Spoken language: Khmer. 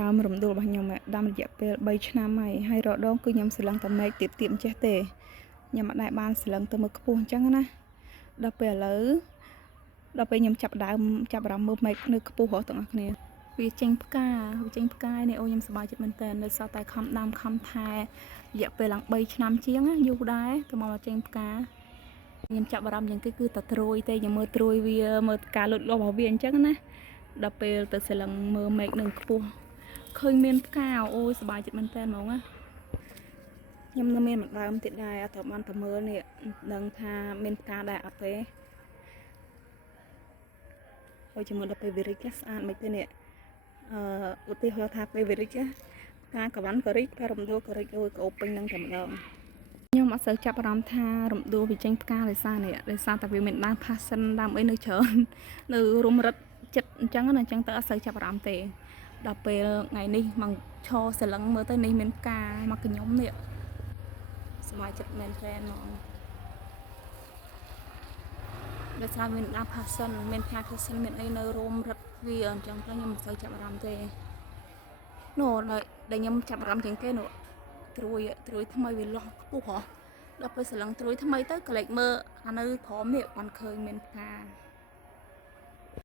ដើមរំដួលរបស់ខ្ញុំដាំរយៈពេល3ឆ្នាំហើយរដងគឺខ្ញុំស្រឡឹងតែមេឃទៀតទៀតចេះទេខ្ញុំអត់ដែលបានស្រឡឹងទៅមើលខ្ពស់អញ្ចឹងណាដល់ពេលឥឡូវដល់ពេលខ្ញុំចាប់អារម្មណ៍មើលមេឃនៅខ្ពស់ហ៎ទាំងអស់គ្នាវាចេញផ្កានេះអូខ្ញុំសប្បាយចិត្តមែនតើនៅសល់តែខំដាំខំថែរយៈពេលឡើង3ឆ្នាំជាងយូរដែរទៅមកចេញផ្កាខ្ញុំចាប់អារម្មណ៍យ៉ាងគឺតែត្រួយទេខ្ញុំមើលត្រួយវាមើលការលូតលាស់របស់វាអញ្ចឹងណាដល់ពេលទៅស្រឡឹងមើលមេឃនៅខ្ពស់ឃើញមានផ្កាអូយសប្បាយចិត្តមែនតើហ្មងណាខ្ញុំនៅមានម្ដងទៀតដែរអត់ត្រូវបានតែមើលនេះដឹងថាមានផ្កាដែរអត់ទេអូយជាមួយដល់ពេលវិរិចស្អាតមិនទេនេះឧទាហរណ៍ថាពេលវិរិចផ្កាកវ៉ាន់ក៏រិចផ្ការំដួលក៏រិចអូយក៏ពេញនឹងតែម្ដងខ្ញុំអត់សូវចាប់អារម្មណ៍ថារំដួលវាចេញផ្កាដោយសារតែវាមានដើមផាសិនដើមអីនៅច្រើននៅរុំរិតចិត្តអញ្ចឹងណាអញ្ចឹងទៅអត់សូវចាប់អារម្មណ៍ទេដល់ពេលថ្ងៃនេះមកឈរស្រឡឹងមើលទៅនេះមានផ្កាមកខ្ញុំនេះសប្បាយចិត្តមែនទែនហ្មងដោយសារមានដើមផាសិនមានផ្កាផាសិនមានអីនៅរុំរិតវាអញ្ចឹងទៅខ្ញុំមិនសូវចាប់អារម្មណ៍ទេនោះដែលខ្ញុំចាប់អារម្មណ៍ជាងគេនោះត្រួយថ្មីវាលាស់ខ្ពស់ហ៎ដល់ពេលស្រឡឹងត្រួយថ្មីទៅក៏លេចមើលអានៅក្រោមនេះបានឃើញមានផ្កា